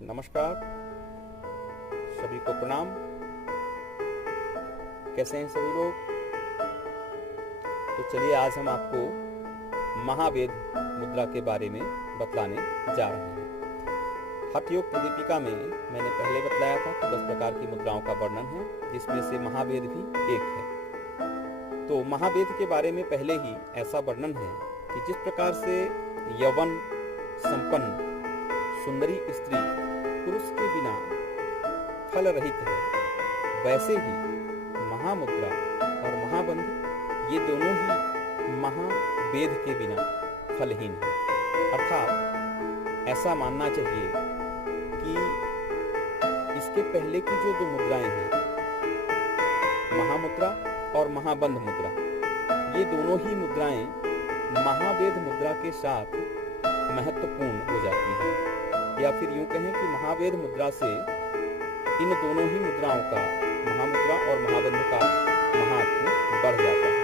नमस्कार, सभी को प्रणाम। कैसे हैं सभी लोग? तो चलिए आज हम आपको महावेद मुद्रा के बारे में बतलाने जा रहे हैं। हठ योग प्रदीपिका में मैंने पहले बतलाया था कि 10 प्रकार की मुद्राओं का वर्णन है, जिसमें से महावेद भी एक है। तो महावेद के बारे में पहले ही ऐसा वर्णन है कि जिस प्रकार से यौवन संपन्न सुंदरी स्त्री पुरुष के बिना फल रहित है, वैसे ही महामुद्रा और महाबंध ये दोनों ही महावेद के बिना फलहीन है। अर्थात ऐसा मानना चाहिए कि इसके पहले की जो 2 मुद्राएं हैं, महामुद्रा और महाबंध मुद्रा, ये दोनों ही मुद्राएं महावेद मुद्रा के साथ महत्वपूर्ण हो जाती हैं, या फिर यूं कहें कि महावेद मुद्रा से इन दोनों ही मुद्राओं का, महामुद्रा और महाबंध का महात्म्य बढ़ जाता है।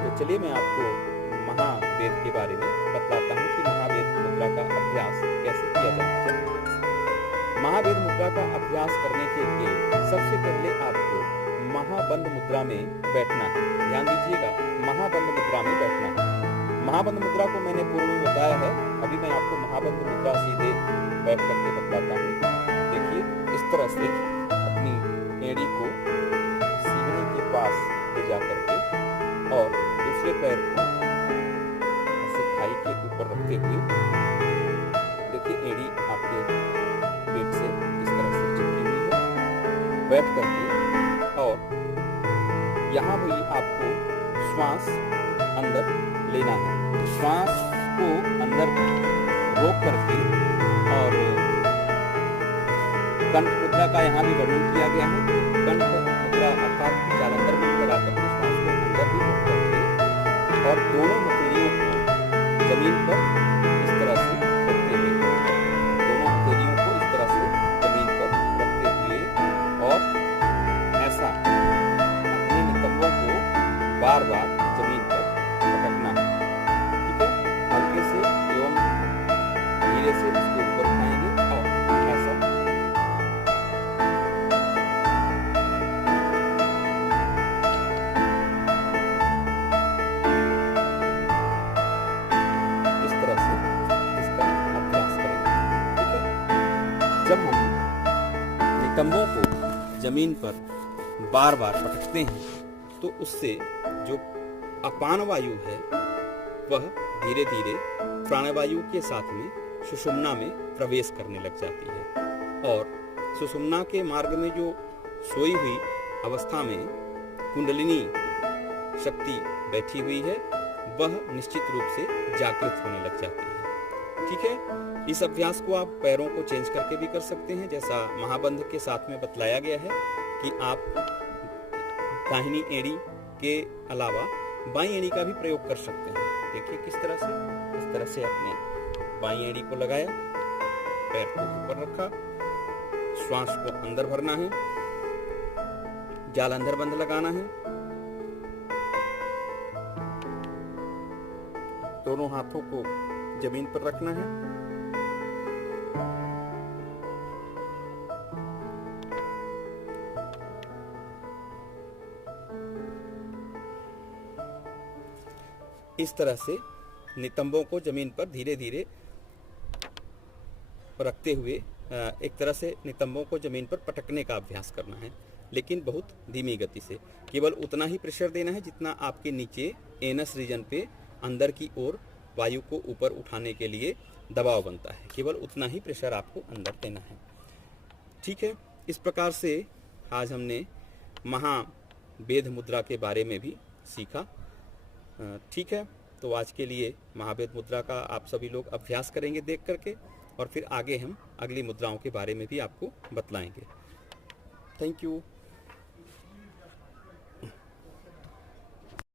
तो चलिए मैं आपको महावेद के बारे में बतलाता हूं कि महावेद मुद्रा का अभ्यास कैसे किया जाना चाहिए। महावेद मुद्रा का अभ्यास करने के लिए सबसे पहले आपको महाबंध मुद्रा में बैठना है। ध्यान दीजिएगा, महाबंध मुद्रा में बैठना है। महाबंध मुद्रा को मैंने पूर्व में बताया है, अभी मैं आपको महाबंध मुद्रा सीधे बैठ करके बतलाता हूँ। देखिए, इस तरह से अपनी एड़ी को सीवने के पास ले जा करके और दूसरे पैर को ऐसे थाई के ऊपर रखते हुए, देखिए एड़ी आपके पेट से इस तरह से चिपकी हुई है, बैठ करके, और यहाँ भी आपको श्वास अंदर लेना है। श्वास को अंदर रोक करके, और कंठ मुद्रा का यहाँ भी वर्णन किया गया है। कंठ मुद्रा अर्थात जालंधर में लगा करके श्वास को अंदर भी रोक करके और दोनों हथेलियों को जमीन पर इस तरह से रखते हुए, दोनों हथेलियों को इस तरह से जमीन पर रखते हुए, और ऐसा अपने नितंबों को बार बार जमीन पर पटकना है। ठीक है, हल्के से एवं धीरे से इसके ऊपर उठाएंगे और ऐसा इस तरह से इसका अभ्यास करेंगे। ठीक है, जब हम नितंबों को जमीन पर बार बार पटकते हैं तो उससे जो अपान वायु है वह धीरे धीरे प्राणवायु के साथ में सुषुम्ना में प्रवेश करने लग जाती है, और सुषुम्ना के मार्ग में जो सोई हुई अवस्था में कुंडलिनी शक्ति बैठी हुई है, वह निश्चित रूप से जागृत होने लग जाती है। ठीक है, इस अभ्यास को आप पैरों को चेंज करके भी कर सकते हैं, जैसा महाबंध के साथ में बतलाया गया है कि आप दाहिनी एड़ी के अलावा बाईं एड़ी का भी प्रयोग कर सकते हैं। देखिए किस तरह से, इस तरह से अपने बाईं एड़ी को लगाया, पैर को ऊपर रखा, श्वास को अंदर भरना है, जालंधर बंध लगाना है, दोनों हाथों को जमीन पर रखना है, इस तरह से नितंबों को जमीन पर धीरे धीरे रखते हुए एक तरह से नितंबों को जमीन पर पटकने का अभ्यास करना है, लेकिन बहुत धीमी गति से। केवल उतना ही प्रेशर देना है जितना आपके नीचे एनस रीजन पे अंदर की ओर वायु को ऊपर उठाने के लिए दबाव बनता है, केवल उतना ही प्रेशर आपको अंदर देना है। ठीक है, इस प्रकार से आज हमने महावेद मुद्रा के बारे में भी सीखा। ठीक है, तो आज के लिए महावेद मुद्रा का आप सभी लोग अभ्यास करेंगे देख करके, और फिर आगे हम अगली मुद्राओं के बारे में भी आपको बतलाएंगे। Thank you.